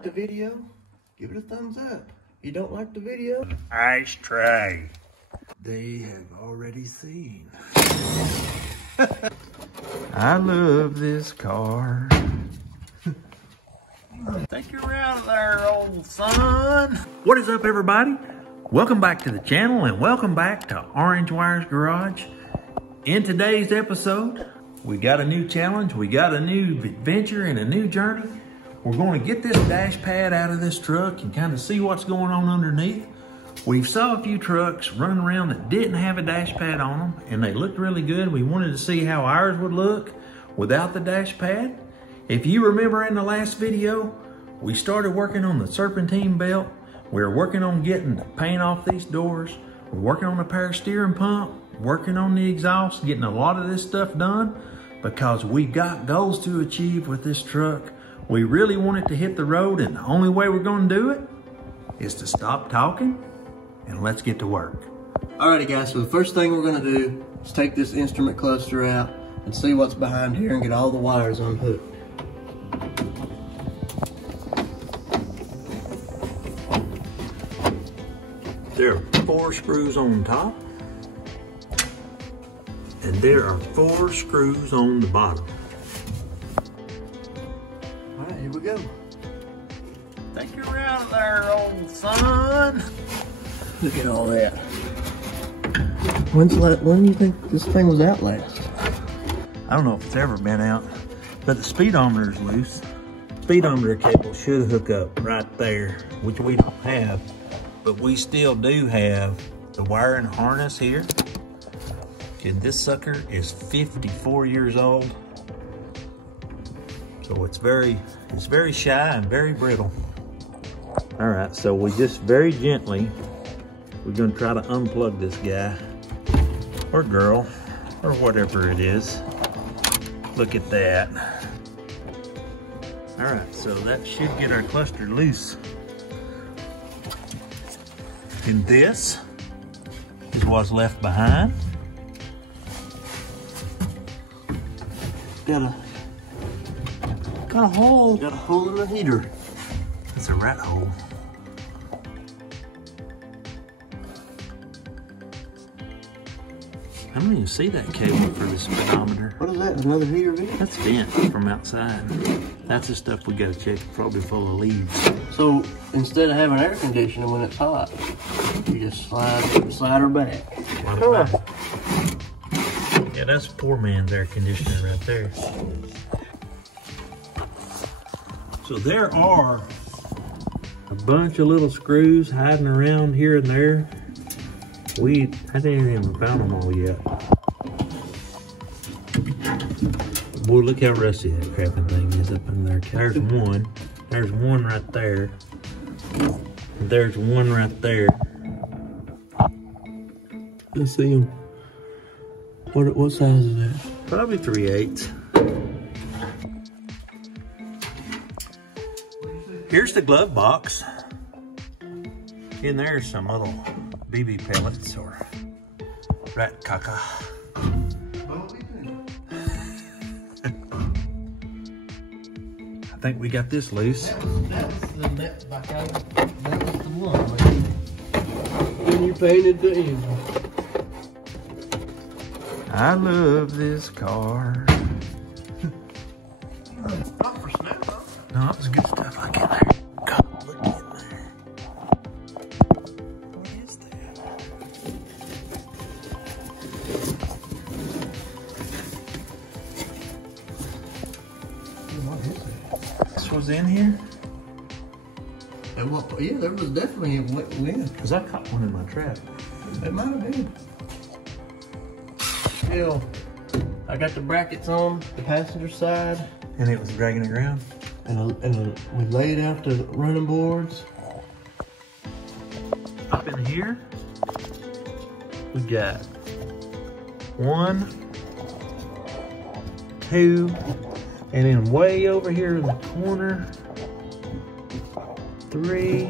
like the video, give it a thumbs up. If you don't like the video, ice tray. they have already seen. I love this car. Take you around there, old son. What is up, everybody? Welcome back to the channel and welcome back to Orange Wire's Garage. In today's episode, we got a new challenge, we got a new adventure and a new journey. We're going to get this dash pad out of this truck and kind of see what's going on underneath. We've saw a few trucks running around that didn't have a dash pad on them and they looked really good. We wanted to see how ours would look without the dash pad. If you remember in the last video, we started working on the serpentine belt. We were working on getting the paint off these doors. We're working on the power steering pump, working on the exhaust, getting a lot of this stuff done because we got goals to achieve with this truck. We really want it to hit the road, and the only way we're going to do it is to stop talking and let's get to work. Alrighty guys, so the first thing we're gonna do is take this instrument cluster out and see what's behind here and get all the wires unhooked. There are 4 screws on top, and there are 4 screws on the bottom. All right, here we go. Take you around there, old son. Look at all that. When do you think this thing was out last? I don't know if it's ever been out, but the speedometer is loose. Speedometer cable should hook up right there, which we don't have, but we still do have the wiring harness here. And this sucker is 54 years old. So it's very shy and very brittle. All right, so we just very gently, we're gonna try to unplug this guy or girl or whatever it is. Look at that. All right, so that should get our cluster loose. And this is what's left behind. Got a hole in the heater. It's a rat hole. I don't even see that cable for the speedometer. What is that, another heater video? That's vent from outside. That's the stuff we gotta check, probably full of leads. So instead of having air conditioning when it's hot, you just slide her back. Come on. Yeah, that's poor man's air conditioner right there. So there are a bunch of little screws hiding around here and there. I didn't even found them all yet. Boy, look how rusty that crapping thing is up in there. There's one. There's one right there. There's one right there. Let's see them. What size is that? Probably 3/8. Here's the glove box. In there's some little BB pellets or rat caca. I think we got this loose. That was the one. When you painted the engine. I love this car. Not for snap, huh? No, it was good stuff like in there. God, look in there. What is that? What is that? This was in here? And what, yeah, there was definitely a wind. Because I caught one in my trap. It might have been. Still, I got the brackets on the passenger side. And it was dragging the ground? And we laid out the running boards. Up in here, we got 1, 2, and then way over here in the corner, 3.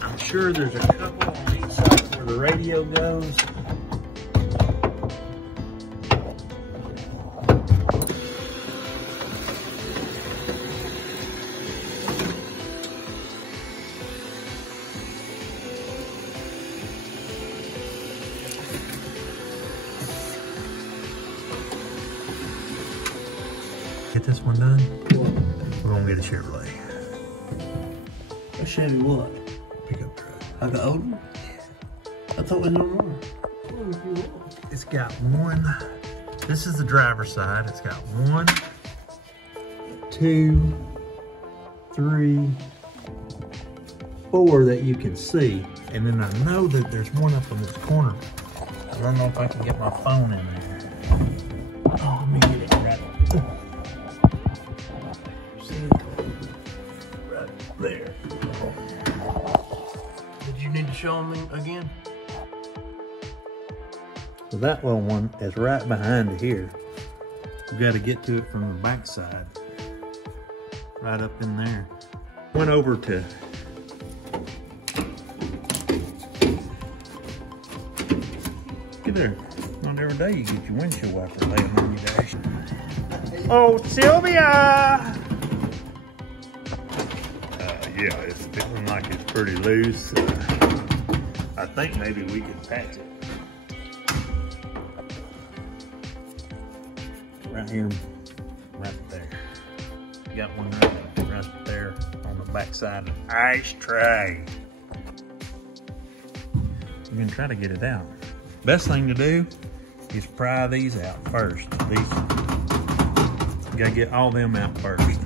I'm sure there's a couple on each side where the radio goes. get this one done? We're gonna get a Chevrolet. A Chevy what? Pickup truck. Like the old one? I thought it was no more. It's got one. This is the driver's side. It's got 1, 2, 3, 4 that you can see. And then I know that there's one up in this corner. I don't know if I can get my phone in there. Oh, let me get it right. See it? Right there. Did you need to show them again? So that little one is right behind here. We've got to get to it from the back side. Right up in there. Went over to get there. Not every day you get your windshield wiper laying on your dash. Oh, Sylvia! Yeah, it's feeling like it's pretty loose. I think maybe we can patch it. Right here, right there. Got one right there on the back side of the ice tray. We're gonna try to get it out. Best thing to do is pry these out first. These, you gotta get all them out first.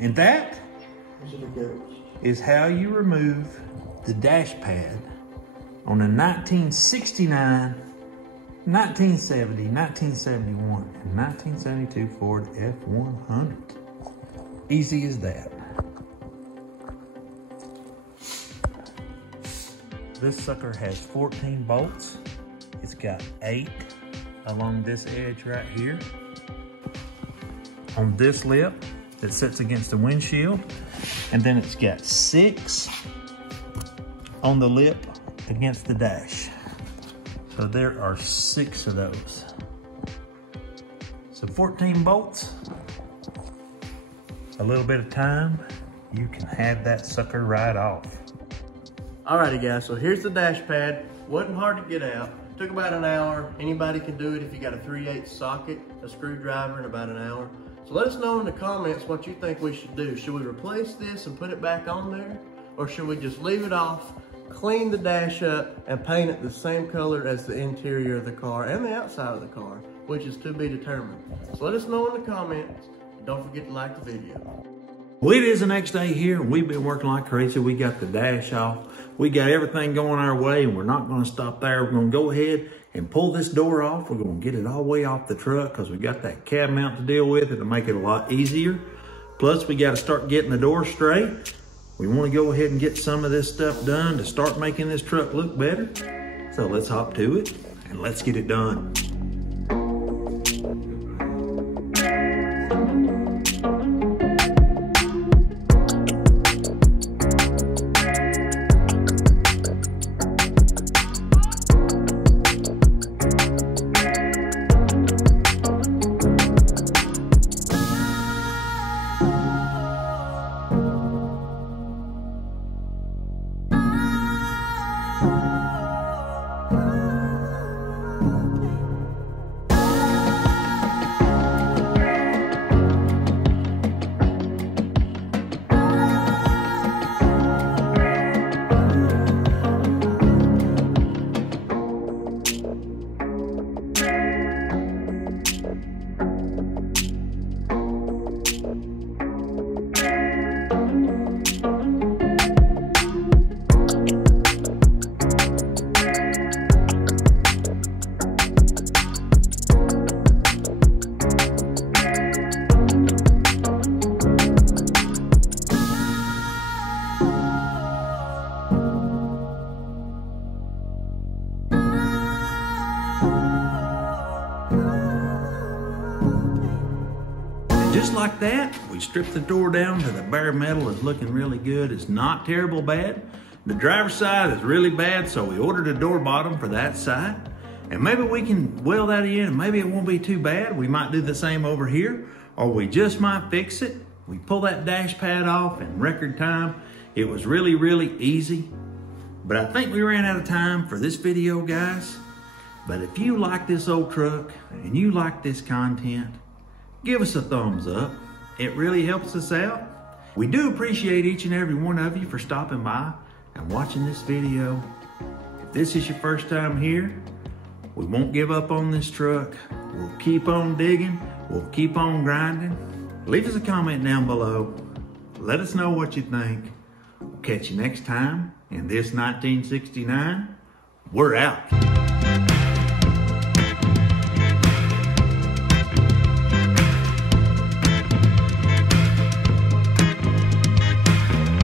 And that is how you remove the dash pad on a 1969, 1970, 1971, and 1972 Ford F100. Easy as that. This sucker has 14 bolts. It's got 8 along this edge right here. On this lip that sits against the windshield. And then it's got 6 on the lip against the dash. So there are 6 of those. So 14 bolts, a little bit of time, you can have that sucker right off. Alrighty guys, so here's the dash pad. Wasn't hard to get out. Took about an hour. Anybody can do it if you got a 3/8 socket, a screwdriver, in about an hour. So let us know in the comments what you think we should do. Should we replace this and put it back on there? Or should we just leave it off, clean the dash up, and paint it the same color as the interior of the car and the outside of the car, which is to be determined. So let us know in the comments. Don't forget to like the video. Well, it is the next day here. We've been working like crazy. We got the dash off. We got everything going our way, and we're not going to stop there. We're going to go ahead and pull this door off. We're going to get it all the way off the truck because we got that cab mount to deal with. It'll make it a lot easier. Plus, we got to start getting the door straight. We want to go ahead and get some of this stuff done to start making this truck look better. So let's hop to it and let's get it done. Just like that, we stripped the door down to the bare metal. It's looking really good. It's not terrible bad. The driver's side is really bad, so we ordered a door bottom for that side. And maybe we can weld that in, and maybe it won't be too bad. We might do the same over here, or we just might fix it We pulled that dash pad off in record time. It was really, really easy. But I think we ran out of time for this video, guys. But if you like this old truck and you like this content, give us a thumbs up. It really helps us out. We do appreciate each and every one of you for stopping by and watching this video. If this is your first time here, we won't give up on this truck. We'll keep on digging. We'll keep on grinding. Leave us a comment down below. Let us know what you think. We'll catch you next time. In this 1969, we're out.